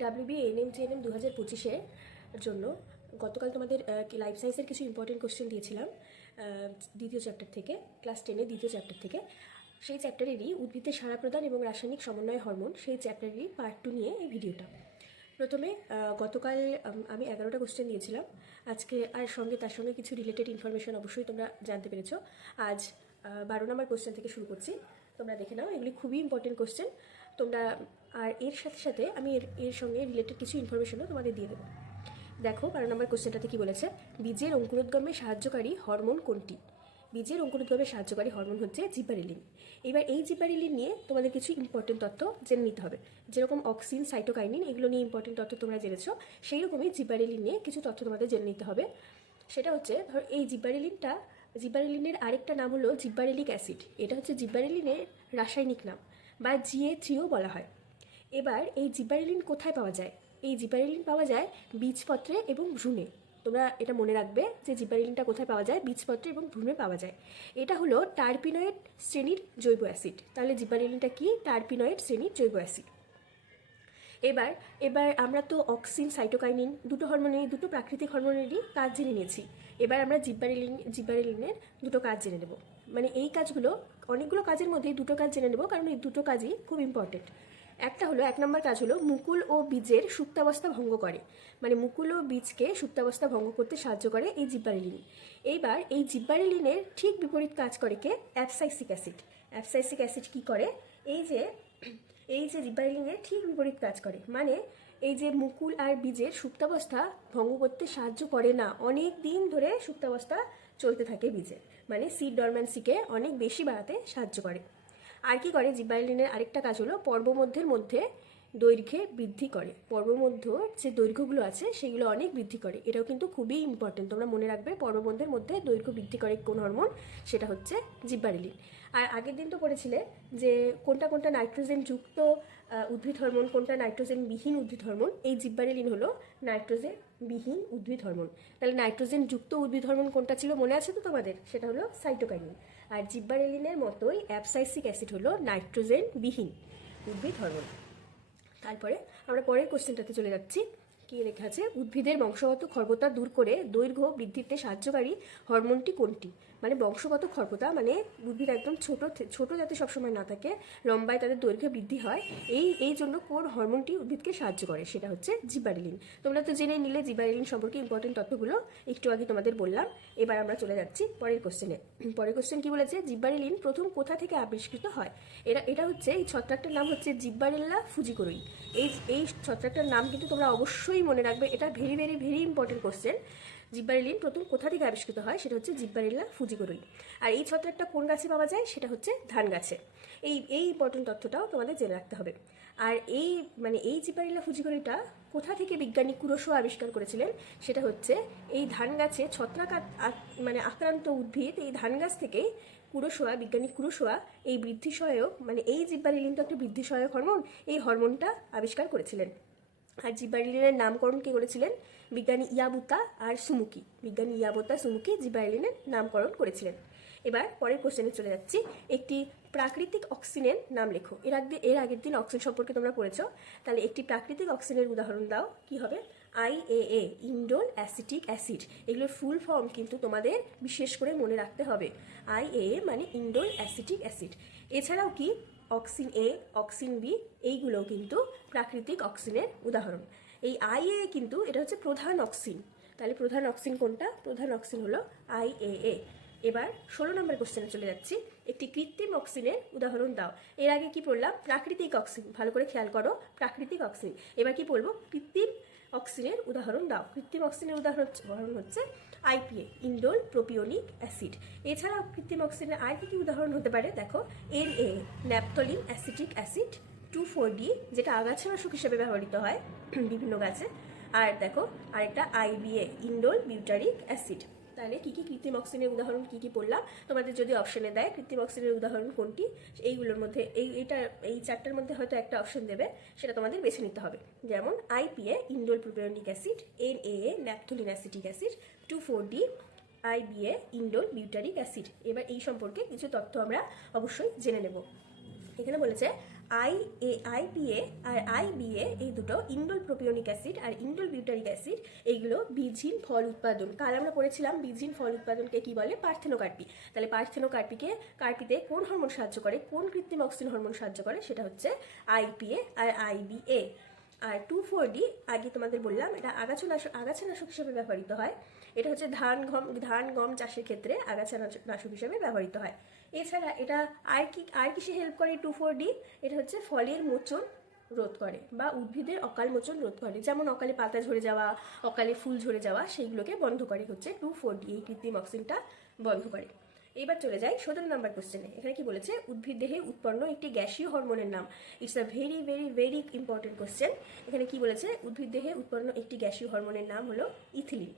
WB ANM GNM 2025-এর জন্য গতকাল তোমাদের লাইফ সায়েন্সের কিছু ইম্পর্টেন্ট কোশ্চেন দিয়েছিলাম দ্বিতীয় চ্যাপ্টার থেকে, ক্লাস 10-এর দ্বিতীয় চ্যাপ্টার থেকে। সেই চ্যাপ্টারেরই উদ্ভিদের সাড়া প্রদান এবং রাসায়নিক সমন্বয় হরমোন, সেই চ্যাপ্টারেরই পার্ট 2 নিয়ে এই ভিডিওটা। প্রথমে গতকাল আমি 11টা কোশ্চেন দিয়েছিলাম, আজকে আর তার সঙ্গে কিছু রিলেটেড ইনফরমেশন অবশ্যই তোমরা জানতে পেরেছো। আজ 12 নম্বর কোশ্চেন থেকে শুরু করছি, তোমরা দেখে নাও, এগুলি খুবই ইম্পর্টেন্ট কোশ্চেন তোমরা। আর এর সাথে সাথে আমি এর সঙ্গে রিলেটেড কিছু ইনফরমেশনও তোমাদের দিয়ে দেবো। দেখো 12 নম্বর কোশ্চেনটাতে কী বলেছে, বীজের অঙ্কুরোদ্গমে সাহায্যকারী হরমোন কোনটি? বীজের অঙ্কুরোদ্গমে সাহায্যকারী হরমোন হচ্ছে জিব্বারেলিন। এবার এই জিব্বারেলিন নিয়ে তোমাদের কিছু ইম্পর্টেন্ট তথ্য জেনে নিতে হবে। যেরকম অক্সিন, সাইটোকাইনিন, এগুলো নিয়ে ইম্পর্টেন্ট তথ্য তোমরা জেনেছো, সেই রকমই জিব্বারেলিন নিয়ে কিছু তথ্য তোমাদের জেনে নিতে হবে। সেটা হচ্ছে, ধর এই জিব্বারেলিনের আরেকটা নাম হলো জিব্বারেলিক অ্যাসিড। এটা হচ্ছে জিব্বারেলিনের রাসায়নিক নাম, বা GA3ও বলা হয়। এবার এই জিব্বারেলিন কোথায় পাওয়া যায়? এই জিব্বারেলিন পাওয়া যায় বীজপত্রে এবং ভ্রূণে। তোমরা এটা মনে রাখবে যে জিব্বারেলিনটা কোথায় পাওয়া যায়, বীজপত্রে এবং ভ্রূণে পাওয়া যায়। এটা হলো টার্পিনয়েড শ্রেণীর জৈব অ্যাসিড। তাহলে জিব্বারেলিনটা কি? টার্পিনয়েড শ্রেণীর জৈব অ্যাসিড। এবার আমরা তো অক্সিন, সাইটোকাইনিন দুটো প্রাকৃতিক হরমোনেরই কাজ জেনে নিয়েছি। এবার আমরা জিব্বারেলিনের দুটো কাজ জেনে নেব। মানে এই কাজগুলো, অনেকগুলো কাজের মধ্যে দুটো কাজ জেনে নেব, কারণ এই দুটো কাজই খুব ইম্পর্টেন্ট। একটা হলো, 1 নম্বর কাজ হলো মুকুল ও বীজের সুপ্তাবস্থা ভঙ্গ করে। মানে মুকুল ও বীজকে সুপ্তাবস্থা ভঙ্গ করতে সাহায্য করে এই জিব্বারেলিন। এইবার এই জিব্বারেলিনের ঠিক বিপরীত কাজ করে কে? অ্যাবসাইসিক অ্যাসিড। অ্যাবসাইসিক অ্যাসিড কী করে? এই যে জিব্বারেলিনের ঠিক বিপরীত কাজ করে। মানে এই যে মুকুল আর বীজের সুপ্তাবস্থা ভঙ্গ করতে সাহায্য করে না, অনেক দিন ধরে সুপ্তাবস্থা চলতে থাকে বীজের, মানে সিড ডরম্যান্সিকে অনেক বেশি বাড়াতে সাহায্য করে। আর কি করে জিব্বারেলিনের আরেকটা কাজ হলো পর্বমধ্যের মধ্যে দৈর্ঘ্যে বৃদ্ধি করে। পর্বমধ্যর যে দৈর্ঘ্যগুলো আছে সেগুলো অনেক বৃদ্ধি করে। এটাও কিন্তু খুবই ইম্পর্টেন্ট, তোমরা মনে রাখবে। পর্বমধ্যের মধ্যে দৈর্ঘ্য বৃদ্ধি করে কোন হরমোন? সেটা হচ্ছে জিব্বারেলিন। আর আগের দিন তো পড়েছিলে যে কোনটা নাইট্রোজেন যুক্ত উদ্ভিদ হরমোন, কোনটা নাইট্রোজেন বিহীন উদ্ভিদ হরমোন। এই জিব্বারেলিন হলো নাইট্রোজেন বিহীন উদ্ভিদ হরমোন। তাহলে নাইট্রোজেন যুক্ত উদ্ভিদ হরমোন কোনটা ছিল মনে আছে তো তোমাদের? সেটা হলো সাইটোকাইনিন। আর জিব্বারেলিনের মতোই অ্যাবসাইসিক অ্যাসিড হলো নাইট্রোজেন বিহীন উদ্ভিদ হরমোন। তারপরে আমরা পরের কোশ্চেনটাতে চলে যাচ্ছি। কি লেখা আছে? উদ্ভিদের বংশগত খর্বতা দূর করে দৈর্ঘ্য বৃদ্ধিতে সাহায্যকারী হরমোনটি কোনটি? মানে বংশগত খর্বতা, মানে উদ্ভিদ একদম ছোট যাতে সবসময় না থাকে, লম্বায় তাদের দৈর্ঘ্য বৃদ্ধি হয়, এই জন্য কোন হরমোনটি উদ্ভিদকে সাহায্য করে? সেটা হচ্ছে জিব্বারেলিন। তোমরা তো জেনে নিলে জিব্বারেলিন সম্পর্কে ইম্পর্টেন্ট তথ্যগুলো, একটু আগে তোমাদের বললাম। এবার আমরা চলে যাচ্ছি পরের কোশ্চেনে। পরের কোশ্চেন কি বলেছে? জিব্বারেলিন প্রথম কোথা থেকে আবিষ্কৃত হয়? এটা হচ্ছে, এই ছত্রাকটার নাম হচ্ছে জিব্বারেল্লা ফুজিকোরুই। এই ছত্রাকটার নাম কিন্তু তোমরা অবশ্যই মনে রাখবে, এটা very very very important question. Gibberellin প্রথম কোথা থেকে আবিষ্কৃত হয়? সেটা হচ্ছে জিব্বারেল্লা ফুজিকোরুই। আর এই ছত্রাকটা কোন গাছে পাওয়া যায়? সেটা হচ্ছে ধান গাছে। এই ইম্পর্টেন্ট তথ্যটাও তোমাদের জেনে রাখতে হবে। আর এই জিব্বারেল্লা ফুজিকোরুইটা কোথা থেকে বিজ্ঞানী কুরোশো আবিষ্কার করেছিলেন? সেটা হচ্ছে এই ধান গাছে ছত্রাক আক্রান্ত উদ্ভিদ, এই ধান গাছ থেকেই বিজ্ঞানী কুরোশোয়া এই বৃদ্ধি সহায়ক, মানে এই জিব্বারেলিন তো একটা বৃদ্ধি সহায়ক হরমোন, এই হরমোনটা আবিষ্কার করেছিলেন। আর জিব্বারেলিনের নামকরণ কে করেছিলেন? বিজ্ঞানী ইয়াবুতা সুমুকি জিব্বারেলিনের নামকরণ করেছিলেন। এবার পরের কোশ্চেনে চলে যাচ্ছি। একটি প্রাকৃতিক অক্সিনের নাম লেখো। এর আগের দিন অক্সিন সম্পর্কে তোমরা পড়েছো, তাহলে একটি প্রাকৃতিক অক্সিনের উদাহরণ দাও। কি হবে? IAA, indole acetic acid. এগুলোর ফুল ফর্ম কিন্তু তোমাদের বিশেষ করে মনে রাখতে হবে। IAA মানে ইন্ডোল অ্যাসিটিক অ্যাসিড। এছাড়াও কি অক্সিন A, অক্সিন B, এইগুলোও কিন্তু প্রাকৃতিক অক্সিনের উদাহরণ। এই IAA কিন্তু এটা হচ্ছে প্রধান অক্সিন। তাহলে প্রধান অক্সিন কোনটা? প্রধান অক্সিন হলো IAA। এবার 16 নম্বর কোশ্চেনে চলে যাচ্ছি। একটি কৃত্রিম অক্সিনের উদাহরণ দাও। এর আগে কি পড়লাম? প্রাকৃতিক অক্সিন। ভালো করে খেয়াল করো, প্রাকৃতিক অক্সিন। এবার কি বলবো? কৃত্রিম অক্সিনের উদাহরণ দাও। কৃত্রিম অক্সিনের উদাহরণ হচ্ছে IPA, ইন্ডোল প্রোপিওনিক অ্যাসিড। এছাড়াও কৃত্রিম অক্সিজেনের আর কি উদাহরণ হতে পারে? দেখো, NA, naphthalene acetic acid, 2,4-D, যেটা আগাছানাশক হিসেবে ব্যবহৃত হয় বিভিন্ন গাছে। আর দেখো আরেকটা IBA, ইন্ডোল বিউটারিক অ্যাসিড। তাহলে কি কি কৃত্রিম অক্সিজেনের উদাহরণ কি কি পড়লাম? তোমাদের যদি অপশনে দেয় কৃত্রিম অক্সিজেনের উদাহরণ কোনটি, এইগুলোর মধ্যে এই চারটার মধ্যে হয়তো একটা অপশন দেবে, সেটা তোমাদের বেছে নিতে হবে। যেমন IPA, indole propionic acid, NAA, naphthalene acetic acid, 2,4-D, IBA, indole butyric acid. এবার এই সম্পর্কে কিছু তথ্য আমরা অবশ্যই জেনে নেব। এখানে বলেছে আইপিএ আর আইবিএ এই দুটো ইন্ডোল প্রোপিওনিক অ্যাসিড আর ইন্ডোল বিউটারিক অ্যাসিড, এইগুলো বীজহীন ফল উৎপাদন। কাল আমরা পড়েছিলাম বীজহীন ফল উৎপাদনকে কি বলে, পার্থেনোকার্পি। তাহলে পার্থেনোকার্পিতে কোন হরমোন সাহায্য করে, কোন কৃত্রিম অক্সিন হরমোন সাহায্য করে, সেটা হচ্ছে আইপিএ আর আইবিএ। আর 2,4-D আগে তোমাদের বললাম এটা আগাছানাশক হিসেবে ব্যবহৃত হয়। এটা হচ্ছে ধান গম চাষের ক্ষেত্রে আগাছানাশক হিসেবে ব্যবহৃত হয়। এছাড়া এটা আর কিসে হেল্প করে 2,4-D? এটা হচ্ছে ফলের মোচন রোধ করে বা উদ্ভিদের অকাল মোচন রোধ করে, যেমন অকালে পাতা ঝরে যাওয়া, অকালে ফুল ঝরে যাওয়া, সেইগুলোকে বন্ধ করে হচ্ছে 2,4-D, এই কৃত্রিম অক্সিনটা বন্ধ করে। এবার চলে যাই 17 নম্বর কোশ্চেনে। এখানে কি বলেছে, উদ্ভিদ দেহে উৎপন্ন একটি গ্যাসীয় হরমোনের নাম। It's a very very very important question. এখানে কি বলেছে, উদ্ভিদ দেহে উৎপন্ন একটি গ্যাসীয় হরমোনের নাম হলো ইথিলিন।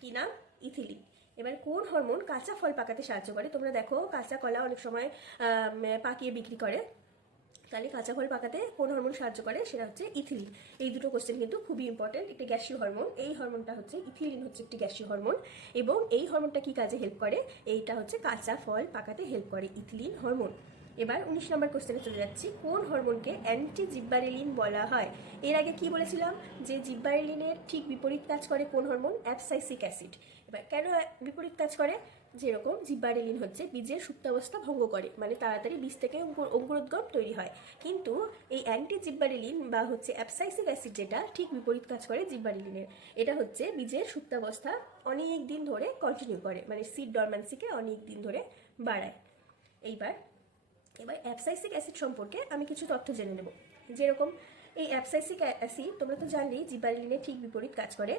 কি নাম? ইথিলিন। এবার কোন হরমোন কাঁচা ফল পাকাতে সাহায্য করে? তোমরা দেখো কাঁচা কলা অনেক সময় পাকিয়ে বিক্রি করে, তাহলে কাঁচা ফল পাকাতে কোন হরমোন সাহায্য করে, সেটা হচ্ছে ইথিলিন। এই দুটো কোশ্চেন কিন্তু খুবই ইম্পর্টেন্ট। একটি গ্যাসীয় হরমোন, এই হরমোনটা হচ্ছে ইথিলিন, হচ্ছে একটি গ্যাসীয় হরমোন। এবং এই হরমোনটা কি কাজে হেল্প করে? এইটা হচ্ছে কাঁচা ফল পাকাতে হেল্প করে, ইথিলিন হরমোন। এবার 19 নম্বর কোশ্চেনে চলে যাচ্ছি। কোন হরমোনকে অ্যান্টি জিব্বারেলিন বলা হয়? এর আগে কি বলেছিলাম যে জিব্বারেলিনের ঠিক বিপরীত কাজ করে কোন হরমোন? অ্যাবসাইসিক অ্যাসিড। এবার কেন বিপরীত কাজ করে? যেরকম জিব্বারেলিন হচ্ছে বীজের সুপ্তাবস্থা ভঙ্গ করে, মানে তাড়াতাড়ি বীজ থেকে অঙ্কুরোদ্গম তৈরি হয়, কিন্তু এই অ্যান্টি জিব্বারেলিন বা হচ্ছে অ্যাবসাইসিক অ্যাসিড যেটা ঠিক বিপরীত কাজ করে জিব্বারেলিনের, এটা হচ্ছে বীজের সুপ্তাবস্থা অনেক দিন ধরে কন্টিনিউ করে, মানে সিড ডরম্যান্সিকে অনেক দিন ধরে বাড়ায়। এবার অ্যাবসাইসিক অ্যাসিড সম্পর্কে আমি কিছু তথ্য জেনে নেব। যেরকম এই অ্যাবসাইসিক অ্যাসিড তোমরা তো জানলেই জিব্বারেলিনের ঠিক বিপরীত কাজ করে।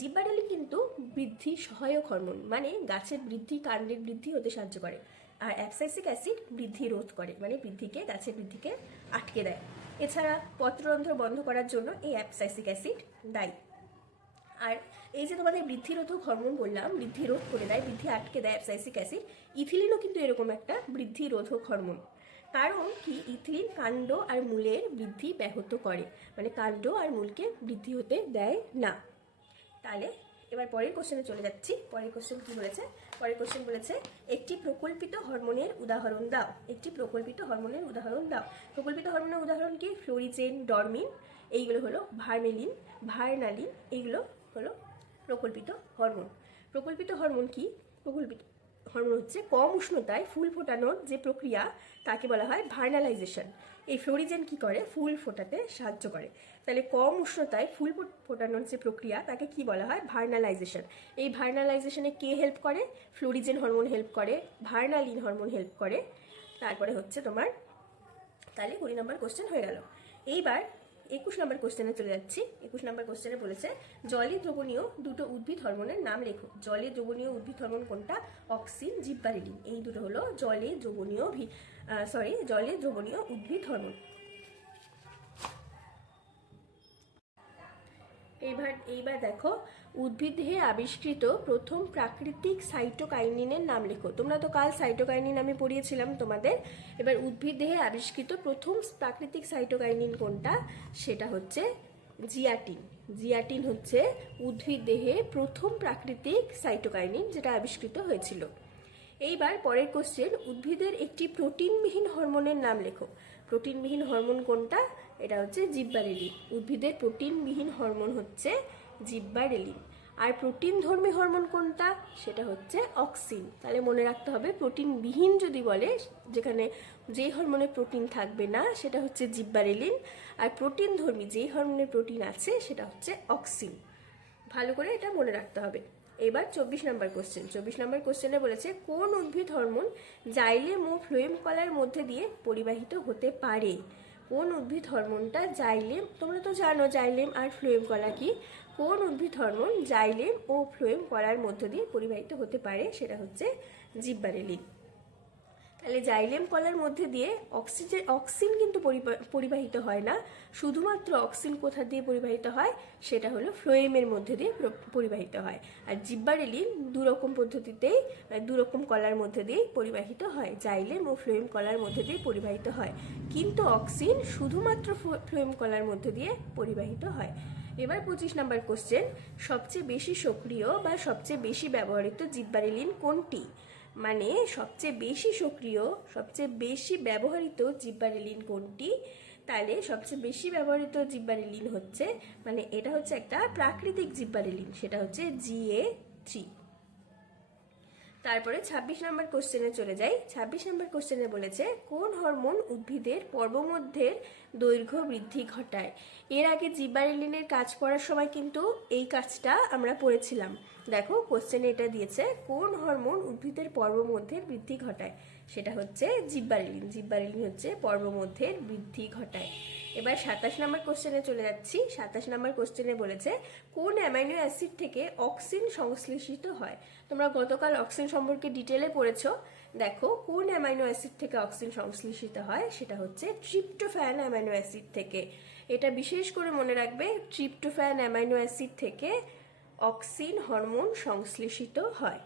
জিব্বারেলিন কিন্তু বৃদ্ধি সহায়ক হরমোন, মানে গাছের বৃদ্ধি, কাণ্ডের বৃদ্ধি হতে সাহায্য করে। আর অ্যাবসাইসিক অ্যাসিড বৃদ্ধি রোধ করে, মানে গাছের বৃদ্ধিকে আটকে দেয়। এছাড়া পত্ররন্ধ্র বন্ধ করার জন্য এই অ্যাবসাইসিক অ্যাসিড দায়ী। আর এই যে তোমাদের বৃদ্ধিরোধক হরমোন বললাম, বৃদ্ধি রোধ করে দেয়, বৃদ্ধি আটকে দেয় অ্যাবসাইসিক অ্যাসিড, ইথিলিনও কিন্তু এরকম একটা বৃদ্ধিরোধক হরমোন। কারণ কি, ইথিলিন কাণ্ড আর মূলের বৃদ্ধি ব্যাহত করে, মানে কাণ্ড আর মূলকে বৃদ্ধি হতে দেয় না। তাহলে এবার পরের কোশ্চেনে চলে যাচ্ছি। পরের কোশ্চেন কি বলেছে? পরের কোশ্চেন বলেছে একটি প্রকল্পিত হরমোনের উদাহরণ দাও। একটি প্রকল্পিত হরমোনের উদাহরণ দাও। প্রকল্পিত হরমোনের উদাহরণ কি? ফ্লোরিজেন, ডরমিন, এইগুলো হলো ভার্মেলিন, ভার্নালিন, এইগুলো হলো প্রকল্পিত হরমোন। প্রকল্পিত হরমোন কি? প্রকল্পিত হরমোন হচ্ছে কম উষ্ণতায় ফুল ফোটানোর যে প্রক্রিয়া, তাকে বলা হয় ভার্নালাইজেশন। এই ফ্লোরিজেন কি করে? ফুল ফোটাতে সাহায্য করে। তাহলে কম উষ্ণতায় ফুল ফোটানোর যে প্রক্রিয়া, তাকে কি বলা হয়? ভার্নালাইজেশন। এই ভার্নালাইজেশনে কে হেল্প করে? ফ্লোরিজেন হরমোন হেল্প করে, ভার্নালিন হরমোন হেল্প করে। তারপরে হচ্ছে তোমার, তাহলে 20 নম্বর কোশ্চেন হয়ে গেল। এইবার 21 নম্বর কোশ্চেনে চলে যাচ্ছি। 21 নম্বর কোশ্চেনে বলেছে জলে দ্রবণীয় দুটো উদ্ভিদ হরমোনের নাম লেখো। জলে দ্রবণীয় উদ্ভিদ হরমোন কোনটা? অক্সিন, জিব্বারেলিন, এই দুটো হলো জলে দ্রবণীয় উদ্ভিদ হরমোন। এইবার দেখো, উদ্ভিদ দেহে আবিষ্কৃত প্রথম প্রাকৃতিক সাইটোকাইনিনের নাম লেখো। তোমরা তো কাল সাইটোকাইনিন আমি পড়িয়েছিলাম তোমাদের। এবার উদ্ভিদ দেহে আবিষ্কৃত প্রথম প্রাকৃতিক সাইটোকাইনিন কোনটা? সেটা হচ্ছে জিয়াটিন। জিয়াটিন হচ্ছে উদ্ভিদ দেহে প্রথম প্রাকৃতিক সাইটোকাইনিন, যেটা আবিষ্কৃত হয়েছিল। এইবার পরের কোশ্চেন, উদ্ভিদের একটি প্রোটিনবিহীন হরমোনের নাম লেখো। প্রোটিনবিহীন হরমোন কোনটা? এটা হচ্ছে জিব্বারেলিন। উদ্ভিদের প্রোটিনবিহীন হরমোন হচ্ছে জিব্বারেলিন। আর প্রোটিনধর্মী হরমোন কোনটা? সেটা হচ্ছে অক্সিন। তাহলে মনে রাখতে হবে, প্রোটিনবিহীন যদি বলে, যেখানে যেই হরমোনে প্রোটিন থাকবে না সেটা হচ্ছে জিব্বারেলিন, আর প্রোটিনধর্মী যেই হরমোনের প্রোটিন আছে সেটা হচ্ছে অক্সিন। ভালো করে এটা মনে রাখতে হবে। এবার 24 নম্বর কোশ্চেন। 24 নম্বর কোশ্চেনে বলেছে কোন উদ্ভিদ হরমোন জাইলেম ও ফ্লোয়েম কলার মধ্যে দিয়ে পরিবাহিত হতে পারে? কোন উদ্ভিদ হরমোনটা জাইলেম, তোমরা তো জানো জাইলেম আর ফ্লোয়েম কলা কি। কোন উদ্ভিদ হরমোন জাইলেম ও ফ্লোয়েম কলার মধ্য দিয়ে পরিবাহিত হতে পারে? সেটা হচ্ছে জিব্বারেলিন। তাহলে জাইলেম কলার মধ্যে দিয়ে অক্সিন কিন্তু পরিবাহিত হয় না। শুধুমাত্র অক্সিন কোথা দিয়ে পরিবাহিত হয়? সেটা হলো ফ্লোয়েমের মধ্যে দিয়ে পরিবাহিত হয়। আর জিব্বারেলিন দুরকম পদ্ধতিতেই, দুরকম কলার মধ্যে দিয়েই পরিবাহিত হয়। জাইলেম ও ফ্লোয়েম কলার মধ্যে দিয়ে পরিবাহিত হয়, কিন্তু অক্সিন শুধুমাত্র ফ্লোয়েম কলার মধ্যে দিয়ে পরিবাহিত হয়। এবার 25 নম্বর কোশ্চেন, সবচেয়ে বেশি সক্রিয় বা সবচেয়ে বেশি ব্যবহৃত জিব্বারেলিন কোনটি? মানে সবচেয়ে বেশি সক্রিয়, সবচেয়ে বেশি ব্যবহৃত জিব্বারেলিন কোনটি? তাহলে সবচেয়ে বেশি ব্যবহৃত জিব্বারেলিন হচ্ছে, মানে এটা হচ্ছে একটা প্রাকৃতিক জিব্বারেলিন, সেটা হচ্ছে GA3। তারপরে 26 নম্বর কোশ্চেনে চলে যাই। 26 নম্বর কোশ্চেনে বলেছে কোন হরমোন উদ্ভিদের পর্বমধ্যের দৈর্ঘ্য বৃদ্ধি ঘটায়? এর আগে জিব্বারেলিনের কাজ করার সময় কিন্তু এই কাজটা আমরা পড়েছিলাম। দেখো কোশ্চেনে এটা দিয়েছে কোন হরমোন উদ্ভিদের পর্বমধ্যের বৃদ্ধি ঘটায়, সেটা হচ্ছে জিব্বারেলিন। জিব্বারেলিন হচ্ছে পর্বমধ্যের বৃদ্ধি ঘটায়। এবার 27 নম্বর কোশ্চেনে চলে যাচ্ছি। 27 নম্বর কোশ্চেনে বলেছে কোন অ্যামাইনো অ্যাসিড থেকে অক্সিন সংশ্লেষিত হয়? তোমরা গতকাল অক্সিন সম্পর্কে ডিটেলে পড়েছো। দেখো কোন অ্যামাইনো অ্যাসিড থেকে অক্সিন সংশ্লেষিত হয়, সেটা হচ্ছে ট্রিপ্টোফ্যান অ্যামাইনো অ্যাসিড থেকে। এটা বিশেষ করে মনে রাখবে, ট্রিপ্টোফ্যান অ্যামাইনো অ্যাসিড থেকে অক্সিন হরমোন সংশ্লেষিত হয়।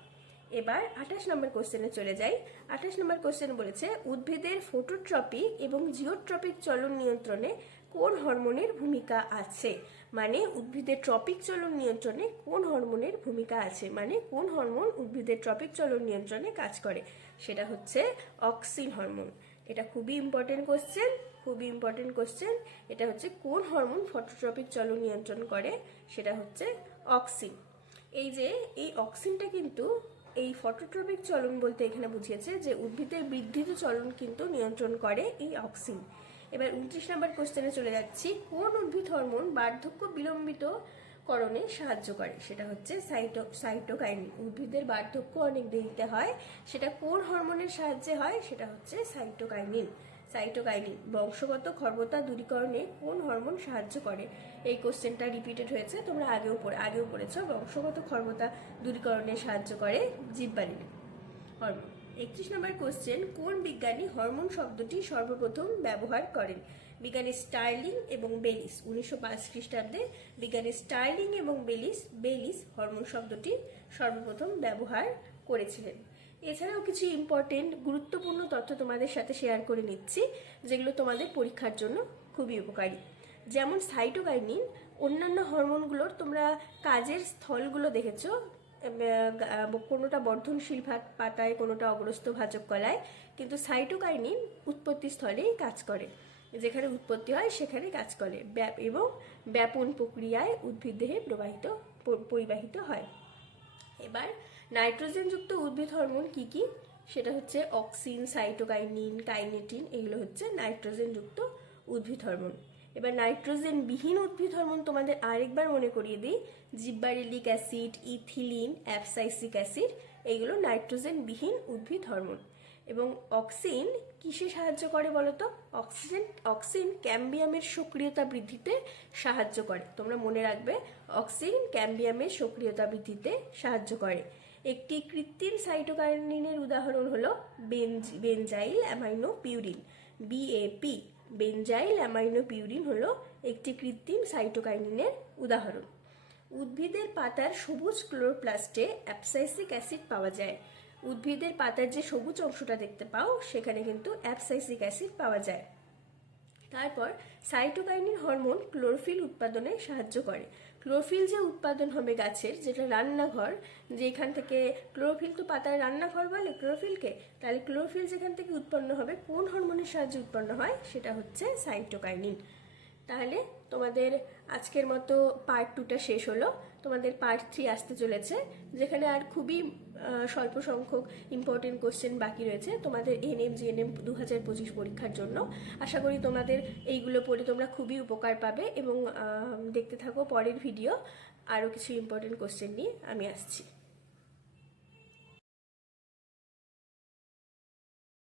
এবার 28 নম্বর কোশ্চেনে চলে যাই। 28 নম্বর কোশ্চেন বলেছে উদ্ভিদের ফটোট্রপিক এবং জিওট্রপিক চলন নিয়ন্ত্রণে কোন হরমোনের ভূমিকা আছে? মানে উদ্ভিদের ট্রপিক চলন নিয়ন্ত্রণে কোন হরমোনের ভূমিকা আছে, মানে কোন হরমোন উদ্ভিদের ট্রপিক চলন নিয়ন্ত্রণে কাজ করে, সেটা হচ্ছে অক্সিন হরমোন। এটা খুবই ইম্পর্টেন্ট কোশ্চেন, খুবই ইম্পর্টেন্ট কোশ্চেন। এটা হচ্ছে কোন হরমোন ফটোট্রপিক চলন নিয়ন্ত্রণ করে, সেটা হচ্ছে অক্সিন। এই যে এই অক্সিনটা কিন্তু এই ফটোট্রপিক চলন বলতে এখানে বুঝিয়েছে যে উদ্ভিদের বৃদ্ধিত চলন কিন্তু নিয়ন্ত্রণ করে এই অক্সিন। এবার 29 নম্বর কোশ্চেনে চলে যাচ্ছি কোন উদ্ভিদ হরমোন বার্ধক্য বিলম্বিত করণে সাহায্য করে, সেটা হচ্ছে সাইটোকাইনিন। উদ্ভিদের বার্ধক্য অনেক দেরিতে হয়, সেটা কোন হরমোনের সাহায্যে হয়, সেটা হচ্ছে সাইটোকাইনিন। সাইটোকাইনিন। বংশগত খর্বতা দূরীকরণে কোন হরমোন সাহায্য করে? এই কোশ্চেনটা রিপিটেড হয়েছে, তোমরা আগেও পড়েছো। বংশগত খর্বতা দূরীকরণে সাহায্য করে জিব্বারেলিন হরমোন। 31 নম্বর কোশ্চেন কোন বিজ্ঞানী হরমোন শব্দটি সর্বপ্রথম ব্যবহার করেন? বিজ্ঞানী স্টার্লিং এবং বেলিস। 1905 খ্রিস্টাব্দে বিজ্ঞানী স্টার্লিং এবং বেলিস হরমোন শব্দটি সর্বপ্রথম ব্যবহার করেছিলেন। এছাড়াও কিছু ইম্পর্টেন্ট গুরুত্বপূর্ণ তথ্য তোমাদের সাথে শেয়ার করে নিচ্ছি, যেগুলো তোমাদের পরীক্ষার জন্য খুবই উপকারী। যেমন সাইটোকাইনিন অন্যান্য হরমোনগুলোর তোমরা কাজের স্থলগুলো দেখেছো, কোনোটা বর্ধনশীল পাতায়, কোনোটা অগ্রস্থ ভাজক কলায়, কিন্তু সাইটোকাইনিন উৎপত্তি স্থলেই কাজ করে। যেখানে উৎপত্তি হয় সেখানে কাজ করে এবং ব্যাপন প্রক্রিয়ায় উদ্ভিদ দেহে পরিবাহিত হয়। এবার নাইট্রোজেনযুক্ত উদ্ভিদ হরমোন কি কি? সেটা হচ্ছে অক্সিন, সাইটোকাইনিন, কাইনেটিন, এগুলো হচ্ছে নাইট্রোজেনযুক্ত উদ্ভিদ হরমোন। এবার নাইট্রোজেন বিহীন উদ্ভিদ হরমোন তোমাদের আরেকবার মনে করিয়ে দিই, জিব্বারেলিক অ্যাসিড, ইথিলিন, অ্যাবসাইসিক অ্যাসিড, এগুলো নাইট্রোজেন বিহীন উদ্ভিদ হরমোন। এবং অক্সিন কিসে সাহায্য করে বলতো? অক্সিন ক্যাম্বিয়ামের সক্রিয়তা বৃদ্ধিতে সাহায্য করে। তোমরা মনে রাখবে, অক্সিন ক্যাম্বিয়ামের সক্রিয়তা বৃদ্ধিতে সাহায্য করে। একটি কৃত্রিম সাইটোকাইনিনের উদাহরণ হলো benzyl amino purine, BAP। Benzyl amino purine হলো একটি কৃত্রিম সাইটোকাইনিনের উদাহরণ। উদ্ভিদের পাতার সবুজ ক্লোরোপ্লাস্টে অ্যাবসাইসিক অ্যাসিড পাওয়া যায়। উদ্ভিদের পাতার যে সবুজ অংশটা দেখতে পাও সেখানে কিন্তু অ্যাবসাইসিক অ্যাসিড পাওয়া যায়। তারপর সাইটোকাইনিন হরমোন ক্লোরোফিল উৎপাদনে সাহায্য করে। ক্লোরোফিল যে উৎপাদন হবে গাছের, যেটা রান্নাঘর, যেখান থেকে ক্লোরোফিল তো পাতার রান্নাঘর বলে ক্লোরোফিলকে, তাহলে ক্লোরোফিল যেখান থেকে উৎপন্ন হবে কোন হরমোনের সাহায্যে উৎপন্ন হয়, সেটা হচ্ছে সাইটোকাইনিন। তাহলে তোমাদের আজকের মতো পার্ট 2টা শেষ হলো। তোমাদের পার্ট 3 আসতে চলেছে, যেখানে আর খুবই স্বল্প সংখ্যক ইম্পর্টেন্ট কোশ্চেন বাকি রয়েছে তোমাদের NM GNM 2025 পরীক্ষার জন্য। আশা করি তোমাদের এইগুলো পড়ে তোমরা খুবই উপকার পাবে এবং দেখতে থাকো পরের ভিডিও। আরও কিছু ইম্পর্টেন্ট কোশ্চেন নিয়ে আমি আসছি।